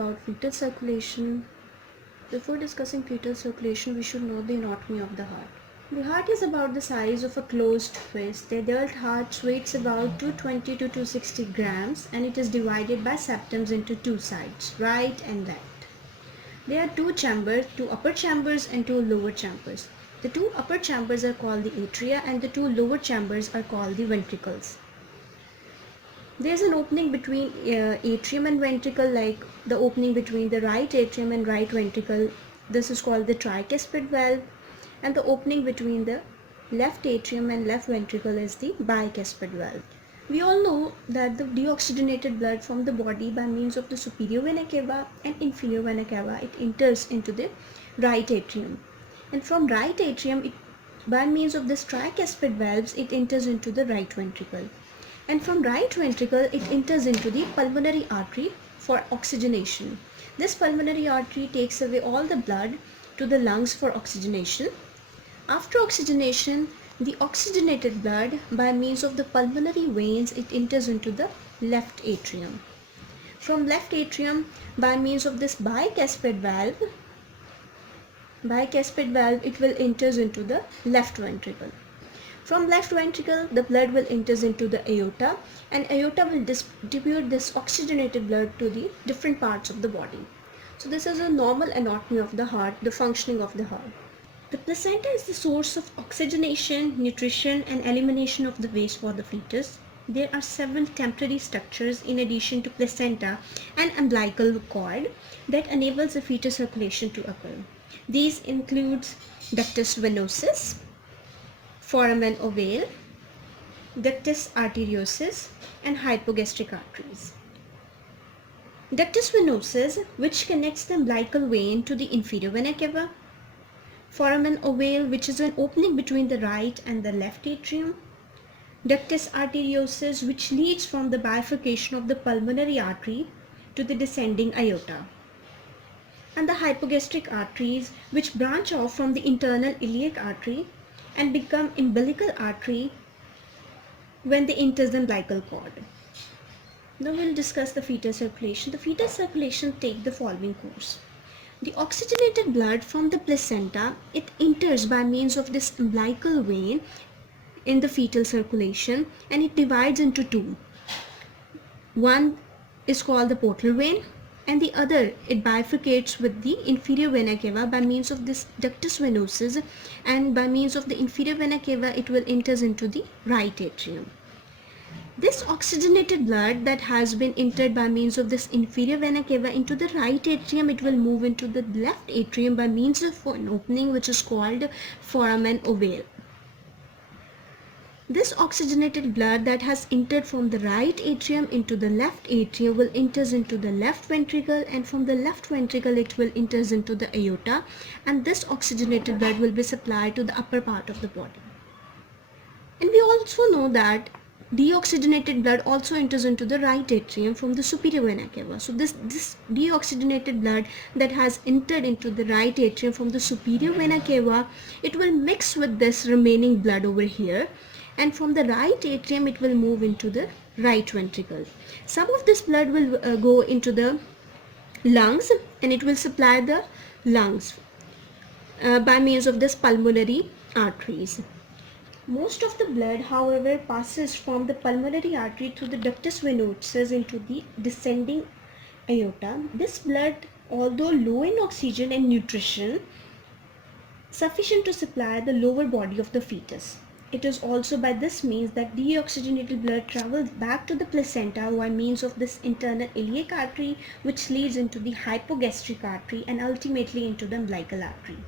about fetal circulation. Before discussing fetal circulation, we should know the anatomy of the heart. The heart is about the size of a closed fist. The adult heart weighs about 220 to 260 grams and it is divided by septums into two sides, right and left. There are two chambers, two upper chambers and two lower chambers. The two upper chambers are called the atria and the two lower chambers are called the ventricles. There is an opening between atrium and ventricle, like the opening between the right atrium and right ventricle. This is called the tricuspid valve, and the opening between the left atrium and left ventricle is the bicuspid valve. We all know that the deoxygenated blood from the body by means of the superior vena cava and inferior vena cava, it enters into the right atrium, and from right atrium, by means of this tricuspid valves, it enters into the right ventricle. And from right ventricle it enters into the pulmonary artery for oxygenation. This pulmonary artery takes away all the blood to the lungs for oxygenation. After oxygenation, the oxygenated blood by means of the pulmonary veins, it enters into the left atrium. From left atrium, by means of this bicuspid valve, it will enters into the left ventricle. From left ventricle, the blood will enters into the aorta, and aorta will distribute this oxygenated blood to the different parts of the body. So this is a normal anatomy of the heart, the functioning of the heart. The placenta is the source of oxygenation, nutrition and elimination of the waste for the fetus. There are several temporary structures in addition to placenta and umbilical cord that enables the fetal circulation to occur. These includes ductus venosus, foramen ovale, ductus arteriosus and hypogastric arteries. Ductus venosus, which connects the umbilical vein to the inferior vena cava, foramen ovale, which is an opening between the right and the left atrium, ductus arteriosus, which leads from the bifurcation of the pulmonary artery to the descending aorta, and the hypogastric arteries, which branch off from the internal iliac artery and become umbilical artery when they enter the umbilical cord. Now we'll discuss the fetal circulation. The fetal circulation take the following course. The oxygenated blood from the placenta, it enters by means of this umbilical vein in the fetal circulation, and it divides into two. One is called the portal vein, and the other, it bifurcates with the inferior vena cava by means of this ductus venosus, and by means of the inferior vena cava it will enters into the right atrium. This oxygenated blood that has been entered by means of this inferior vena cava into the right atrium, it will move into the left atrium by means of an opening which is called foramen ovale. This oxygenated blood that has entered from the right atrium into the left atrium will enters into the left ventricle, and from the left ventricle it will enters into the aorta, and this oxygenated blood will be supplied to the upper part of the body. And we also know that deoxygenated blood also enters into the right atrium from the superior vena cava. So this deoxygenated blood that has entered into the right atrium from the superior vena cava, it will mix with this remaining blood over here, and from the right atrium it will move into the right ventricle. Some of this blood will go into the lungs, and it will supply the lungs by means of this pulmonary arteries. Most of the blood, however, passes from the pulmonary artery through the ductus venosus into the descending aorta. This blood, although low in oxygen and nutrition, sufficient to supply the lower body of the fetus. It is also by this means that deoxygenated blood travels back to the placenta by means of this internal iliac artery, which leads into the hypogastric artery and ultimately into the umbilical artery.